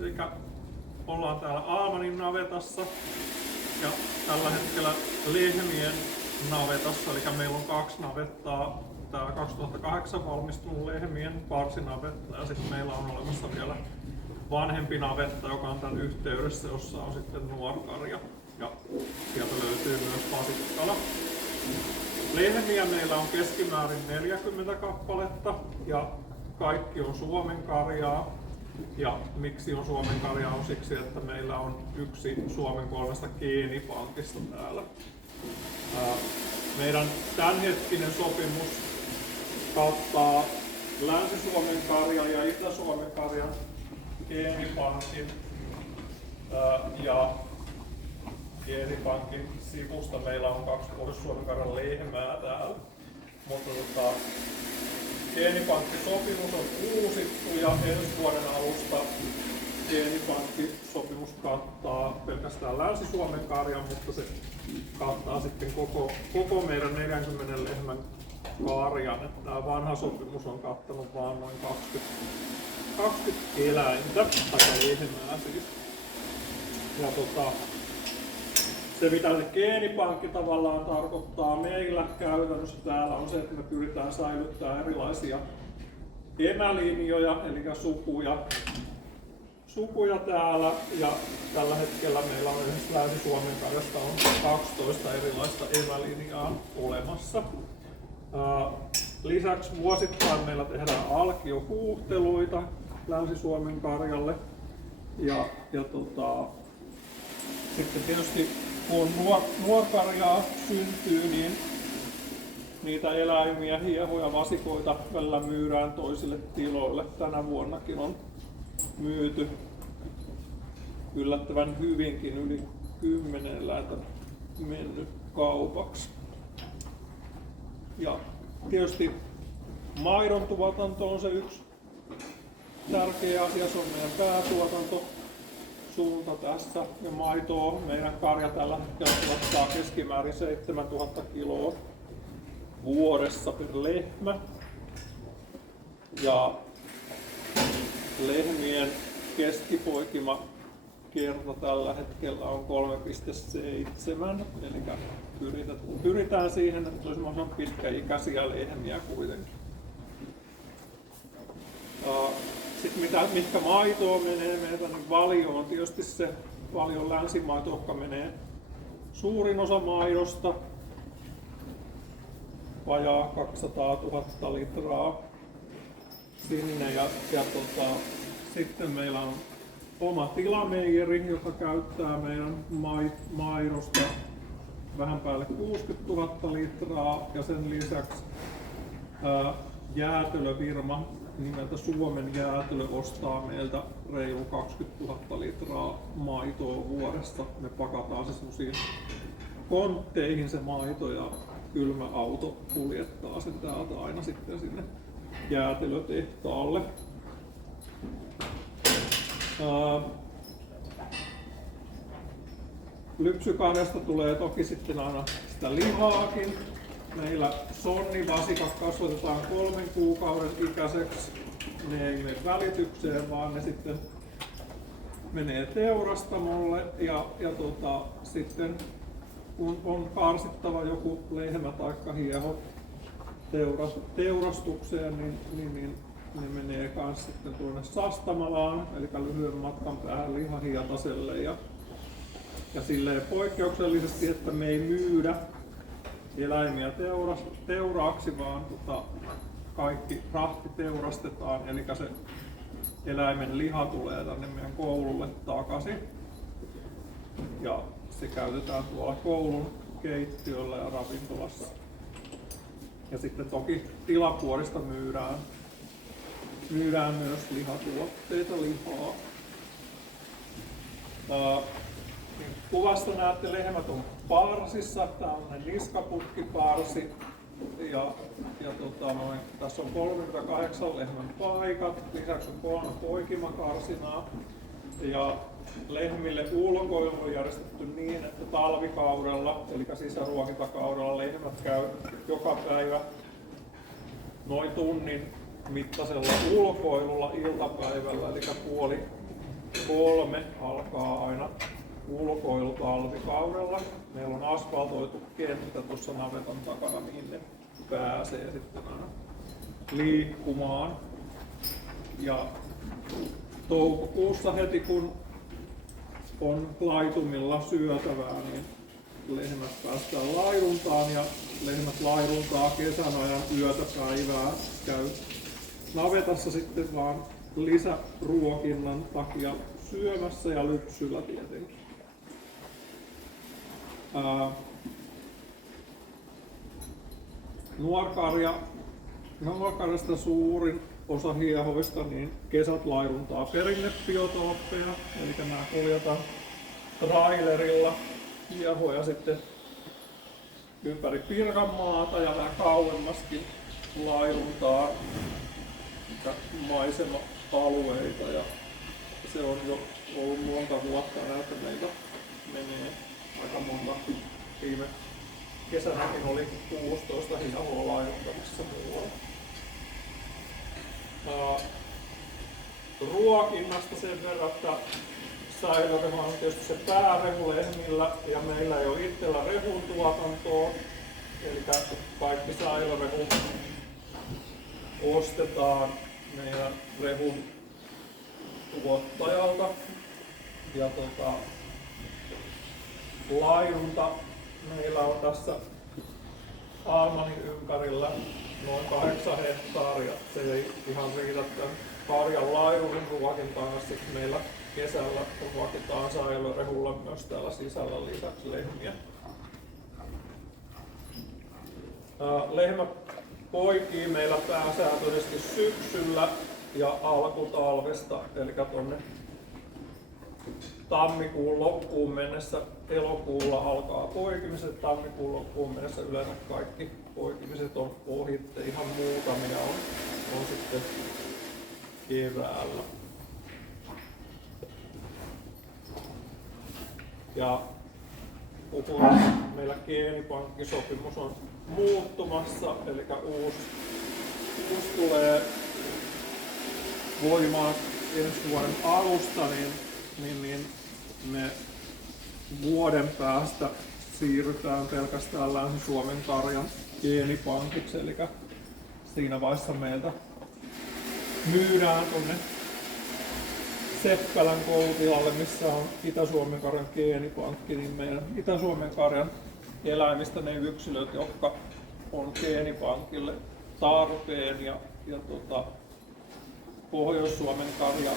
Eli ollaan täällä Almanin navetassa ja tällä hetkellä lehmien navetassa, eli meillä on 2 navettaa. Tää 2008 valmistunut lehmien parsinavetta ja sitten meillä on olemassa vielä vanhempi navetta, joka on tämän yhteydessä, jossa on sitten nuorkarja ja sieltä löytyy myös vasikkala. Lehmiä meillä on keskimäärin 40 kappaletta ja kaikki on Suomen karjaa. Ja miksi on Suomen karjaa on siksi, että meillä on yksi Suomen 3 geenipankista täällä. Meidän tämänhetkinen sopimus kattaa Länsi-Suomen karjan ja Itä-Suomen karjan geenipankin ja geenipankin sivusta meillä on 2 Pohjois-Suomen karjan lehmää täällä. Mutta geenipankkisopimus on uusittu ja ensi vuoden alusta geenipankkisopimus kattaa pelkästään Länsi-Suomen karjan, mutta se kattaa sitten koko meidän 40 lehmän karjan. Tämä vanha sopimus on kattanut vain noin 20 eläintä, tai lehmää siis. Ja se mitä se geenipankki tavallaan tarkoittaa meillä käytännössä täällä on se, että me pyritään säilyttämään erilaisia emälinjoja, eli sukuja täällä, ja tällä hetkellä meillä on yhdessä Länsi-Suomen karjasta on 12 erilaista emälinjaa olemassa. Lisäksi vuosittain meillä tehdään alkiohuuhteluita Länsi-Suomen karjalle, ja sitten tietysti kun nuorkarjaa syntyy, niin niitä eläimiä, hiehoja, vasikoita välillä myydään toisille tiloille. Tänä vuonnakin on myyty yllättävän hyvinkin, yli 10 eläintä mennyt kaupaksi. Ja tietysti maidon tuotanto on se yksi tärkeä asia, se on meidän päätuotanto. Suunta tässä ja maitoa. Meidän karja tällä hetkellä tuottaa keskimäärin 7000 kiloa vuodessa per lehmä. Ja lehmien keskipoikima kerta tällä hetkellä on 3,7. Eli pyritään siihen, että olisi mahdollisimman pitkäikäisiä lehmiä kuitenkin. Sitten mitkä maitoa menee meiltä, niin Valio on tietysti se Valion länsimaito, joka menee suurin osa maidosta, vajaa 200 000 litraa sinne. Ja sitten meillä on oma tilameijeri, joka käyttää meidän maidosta vähän päälle 60 000 litraa ja sen lisäksi jäätelöfirma nimeltä Suomen Jäätelö ostaa meiltä reilu 20 000 litraa maitoa vuodessa. Me pakataan se semmoisiin kontteihin se maito ja kylmäauto kuljettaa sen täältä aina sitten sinne jäätelötehtaalle. Lypsykarjasta tulee toki sitten aina sitä lihaakin. Meillä sonnivasikat kasvatetaan 3 kuukauden ikäiseksi. Ne ei mene välitykseen, vaan ne sitten menee teurastamolle ja sitten kun on karsittava joku lehmä tai hieho teurastukseen, niin ne menee kans sitten tuonne Sastamalaan, eli lyhyen matkan päähän lihahietaselle ja silleen poikkeuksellisesti, että me ei myydä eläimiä teuraaksi, vaan kaikki rahti teurastetaan, eli se eläimen liha tulee tänne meidän koululle takaisin. Ja se käytetään tuolla koulun keittiöllä ja ravintolassa. Ja sitten toki tilapuolista myydään myös lihatuotteita, lihaa. Kuvasta näette, lehmät on parsissa. Tämä on niskaputkiparsi. Tässä on 38 lehmän paikat. Lisäksi on 3 poikimakarsinaa. Ja lehmille ulkoilu on järjestetty niin, että talvikaudella, eli sisäruokintakaudella, lehmät käy joka päivä noin tunnin mittaisella ulkoilulla iltapäivällä, eli 3 alkaa aina ulkoilu talvikaudella. Meillä on asfaltoitu kenttä tuossa navetan takana, mihin ne pääsee sitten aina liikkumaan. Ja toukokuussa heti kun on laitumilla syötävää, niin lehmät päästään laiduntaan ja lehmät laiduntaa kesän ajan yötä päivää. Käy navetassa sitten vaan lisäruokinnan takia syömässä ja lypsyllä tietenkin. Nuorkarjasta suurin osa hiehoista niin kesät laiduntaa perinnebiotooppeja, eli nämä kuljetaan trailerilla hiehoja sitten ympäri Pirkanmaata ja vähän kauemmaskin laiduntaa maisema-alueita, ja se on jo ollut monta vuotta näitä meitä menee aika monta. Viime kesänäkin oli 16 hiehoa laiduntamassa muualla. Ruokinnasta sen verran, että säilörehu on tietysti se päärehu lehmillä ja meillä ei ole itsellä rehun tuotantoa. Eli kaikki säilörehu ostetaan meidän rehun tuottajalta. Ja laidunta meillä on tässä Almanin ympärillä noin 8 hehtaaria. Se ei ihan riitä tämän karjan laidunnin ruokintaan. Sitten meillä kesällä ruokitaan säilörehulla myös täällä sisällä lisäksi lehmiä. Lehmä poikii meillä pääsääntöisesti syksyllä ja alkutalvesta, eli tuonne tammikuun loppuun mennessä. Elokuulla alkaa poikimiset, tammikuun loppuun mennessä yleensä kaikki poikimiset on ohitte, ihan muutamia on sitten keväällä. Ja puhutaan, meillä geenipankkisopimus on muuttumassa, eli uusi tulee voimaan ensi vuoden alusta, niin me vuoden päästä siirrytään pelkästään Länsi-Suomen karjan geenipankiksi, eli siinä vaiheessa meiltä myydään tuonne Seppälän koutilalle, missä on Itä-Suomen karjan geenipankki, niin meidän Itä-Suomen karjan eläimistä ne yksilöt, jotka on geenipankille tarpeen, ja Pohjois-Suomen karja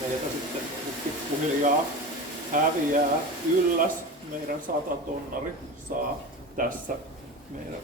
meiltä sitten pikkuhiljaa häviää ylläs. Meidän 100 tonnari saa tässä meidän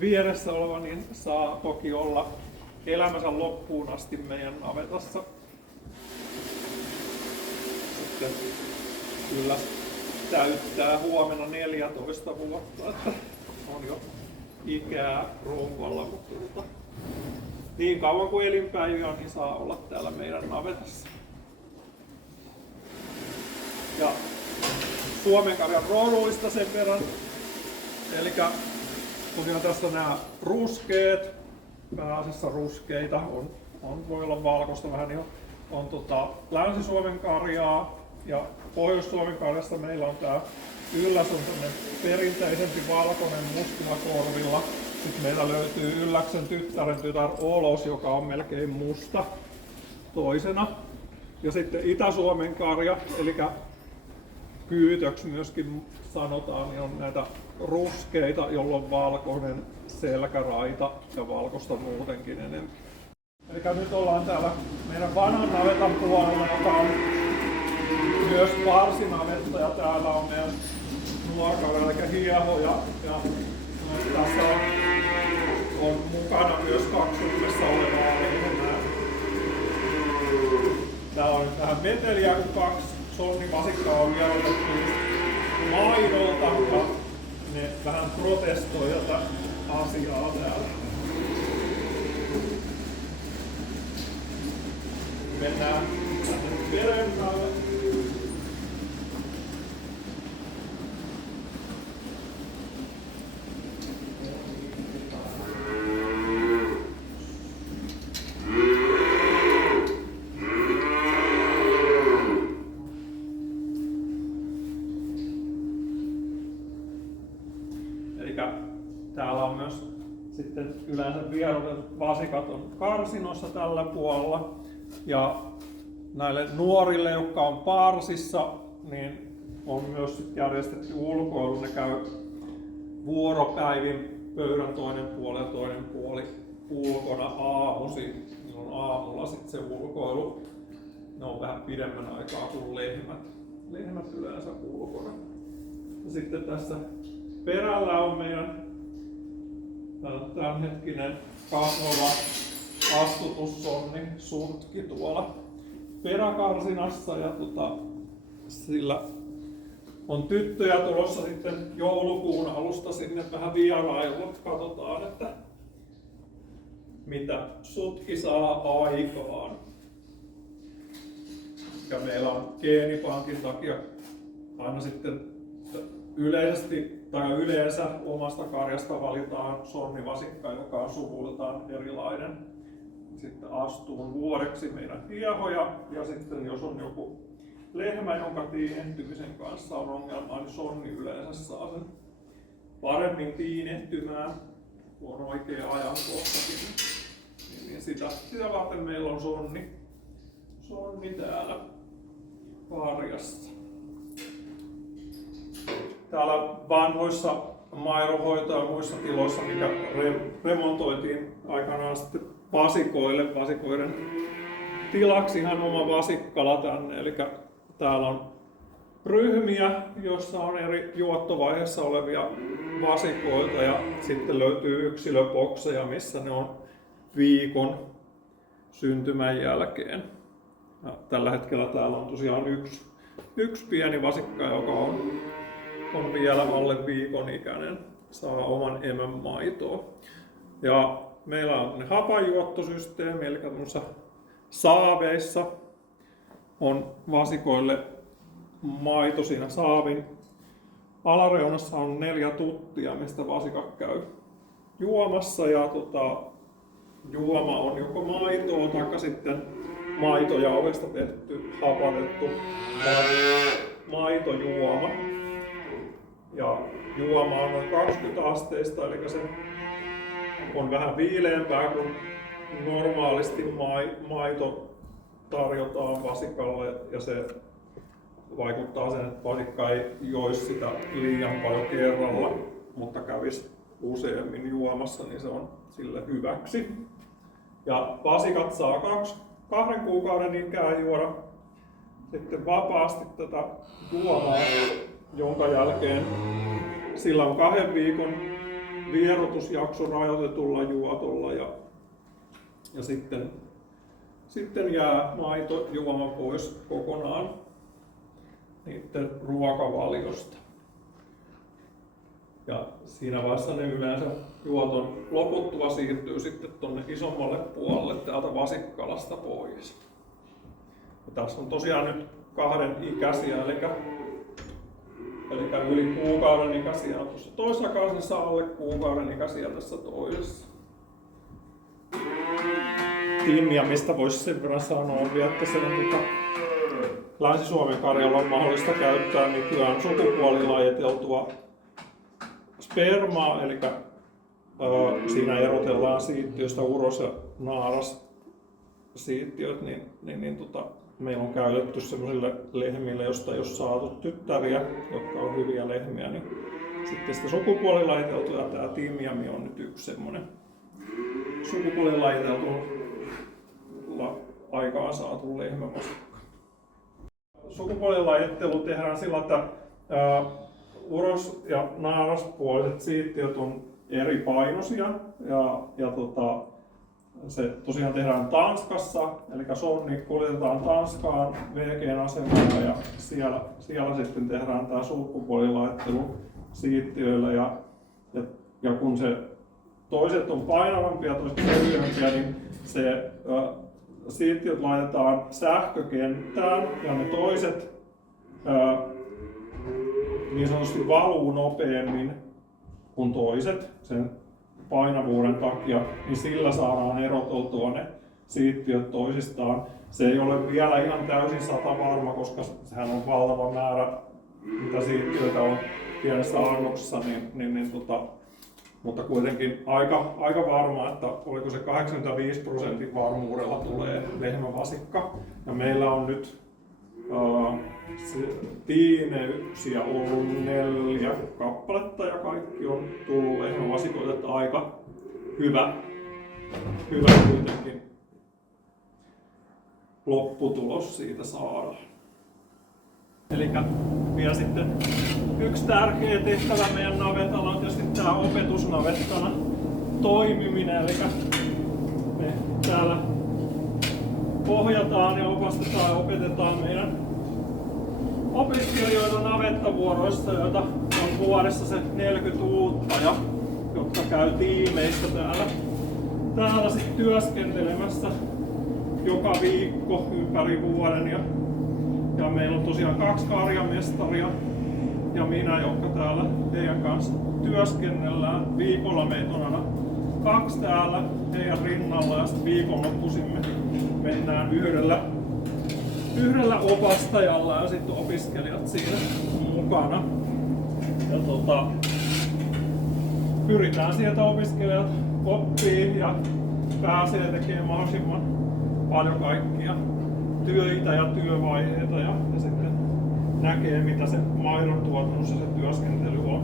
vieressä oleva, niin saa toki olla elämänsä loppuun asti meidän navetassa. Sitten ylläs täyttää huomenna 14 vuotta, että on jo ikää rouvalla, mutta niin kauan kuin elinpäiviä niin saa olla täällä meidän navetassa. Ja Suomen karjan roduista sen verran. Eli tosiaan tässä on nämä ruskeet, pääasiassa ruskeita, voi olla valkoista vähän jo. On Länsi-Suomen karjaa ja Pohjois-Suomen karjasta meillä on tää Ylläs on tämmönen perinteisempi valkoinen mustilla korvilla. Sitten meillä löytyy Ylläksen tyttären tytär Olos, joka on melkein musta toisena. Ja sitten Itä-Suomen karja, eli Kyytöksi myöskin sanotaan, niin on näitä ruskeita, jolla on valkoinen selkäraita ja valkoista muutenkin enemmän. Eli nyt ollaan täällä meidän vanhan navetan puolella, joka on myös varsinavetta, ja täällä on meidän nuorkarja eli hieho, ja tässä on mukana myös 2 uudessa olevaa lehmää. Täällä on nyt vähän meteliä, kun 2 sonnivasikkaa on vierotettu maidolta, ja ne vähän protestoi tätä asiaa täällä. Mennään tänne veren päälle. täällä on myös sitten yleensä vierotetut vasikat on karsinoissa tällä puolella. Ja näille nuorille, jotka on parsissa, niin on myös järjestetty ulkoilu. Ne käy vuoropäivin pöydän toinen puoli ja toinen puoli ulkona aamuisin. On aamulla sitten se ulkoilu. Ne on vähän pidemmän aikaa kuin lehmät. Lehmät yleensä ulkona. Ja sitten tässä perällä on meidän tämänhetkinen kasvava astutussonni Sutki tuolla peräkarsinassa. Ja sillä on tyttöjä tulossa sitten joulukuun alusta sinne vähän vierailulle. Katsotaan, että mitä Sutki saa aikaan. Ja meillä on geenipankin takia aina sitten yleensä omasta karjasta valitaan sonnivasikka, joka on suvultaan erilainen. Sitten astuu vuodeksi meidän hiehoja ja sitten jos on joku lehmä, jonka tiinehtymisen kanssa on ongelmaa, niin sonni yleensä saa sen paremmin tiinehtymään, kun on oikea ajankohtakin. Niin sitä varten meillä on sonni täällä karjassa. Täällä vanhoissa mairohoito- ja muissa tiloissa, mikä remontoitiin aikanaan sitten vasikoiden tilaksi ihan oma vasikkala tänne. Eli täällä on ryhmiä, joissa on eri juottovaiheessa olevia vasikoita ja sitten löytyy yksilöbokseja, missä ne on viikon syntymän jälkeen. Ja tällä hetkellä täällä on tosiaan yksi pieni vasikka, joka on vielä alle viikon ikäinen, saa oman emän maitoa. Ja meillä on hapanjuottosysteemi, eli tämmöisissä saaveissa on vasikoille maito siinä saavin alareunassa on 4 tuttia, mistä vasikat käy juomassa. Ja juoma on joko maitoa tai sitten maitojauhesta tehty hapatettu maitojuoma. Ja juoma on noin 20 asteista, eli se on vähän viileämpää kuin normaalisti maito tarjotaan vasikalle ja se vaikuttaa sen, että vasikka ei joisi sitä liian paljon kerralla, mutta kävisi useammin juomassa, niin se on sille hyväksi. Ja vasikat saa 2 kuukauden ikään juoda sitten vapaasti tätä juomaa, jonka jälkeen sillä on 2 viikon vierotusjakso rajoitetulla juotolla ja sitten jää maitojuoma pois kokonaan niiden ruokavaliosta. Ja siinä vaiheessa ne yleensä juoton loputtua siirtyy sitten tuonne isommalle puolelle täältä vasikkalasta pois. Ja tässä on tosiaan nyt 2 ikäisiä, eli yli kuukauden ikäisiä on tuossa toisessa karsissa, alle kuukauden ikäisiä tässä toisessa. Timia, mistä voisi sen verran sanoa vielä, että se on Länsi-Suomen karjalla on mahdollista käyttää nykyään sukupuolilajiteltua spermaa, eli siinä erotellaan siittiöistä uros- ja naarassiittiöt, meillä on käytetty sellaisille lehmille, josta ei ole saatu tyttäriä, jotka on hyviä lehmiä, niin sitten sitä sukupuolilajiteltua, ja tämä Timiami on nyt yksi semmoinen sukupuolilajiteltulla aikaan saatu lehmävasikka. Sukupuolilajittelu tehdään sillä, että uros- ja naaraspuoliset siittiöt on eri painoisia ja se tosiaan tehdään Tanskassa, eli sonni kuljetetaan Tanskaan VG:n asemalle ja siellä sitten tehdään tämä sukupuolilaittelu siittiöillä ja kun se toiset on painavampia ja toiset kevyempiä, niin se siittiöt laitetaan sähkökenttään ja ne toiset niin sanotusti valuu nopeammin kuin toiset sen painavuuden takia, niin sillä saadaan eroteltua ne siittiöt toisistaan. Se ei ole vielä ihan täysin 100 varma, koska sehän on valtava määrä, mitä siittiöitä on pienessä annoksessa, mutta kuitenkin aika varma, että oliko se 85% varmuudella tulee lehmävasikka. Ja meillä on nyt tiineyksiä ollut 4 kappaletta ja kaikki on tullut lehmävasikoita, että aika hyvä kuitenkin lopputulos siitä saadaan. Eli vielä sitten yksi tärkeä tehtävä meidän navetalla on tietysti tämä opetusnavettana toimiminen. Eli me täällä ohjataan ja opastetaan ja opetetaan meidän opiskelijoita navettavuoroissa, joita on vuodessa se 40 uutta, ja jotka käy tiimeissä täällä sit työskentelemässä joka viikko ympäri vuoden. Ja meillä on tosiaan 2 karjamestaria ja minä, jotka täällä heidän kanssa työskennellään. Viikolla meitä on aina 2 täällä heidän rinnalla ja sitten viikonloppuisin me mennään yhdellä opastajalla ja sitten opiskelijat siinä mukana. Ja pyritään sieltä opiskelijat oppii ja pääsee tekemään mahdollisimman paljon kaikkia töitä ja työvaiheita ja sitten näkee, mitä se maidon tuotannossa se työskentely on.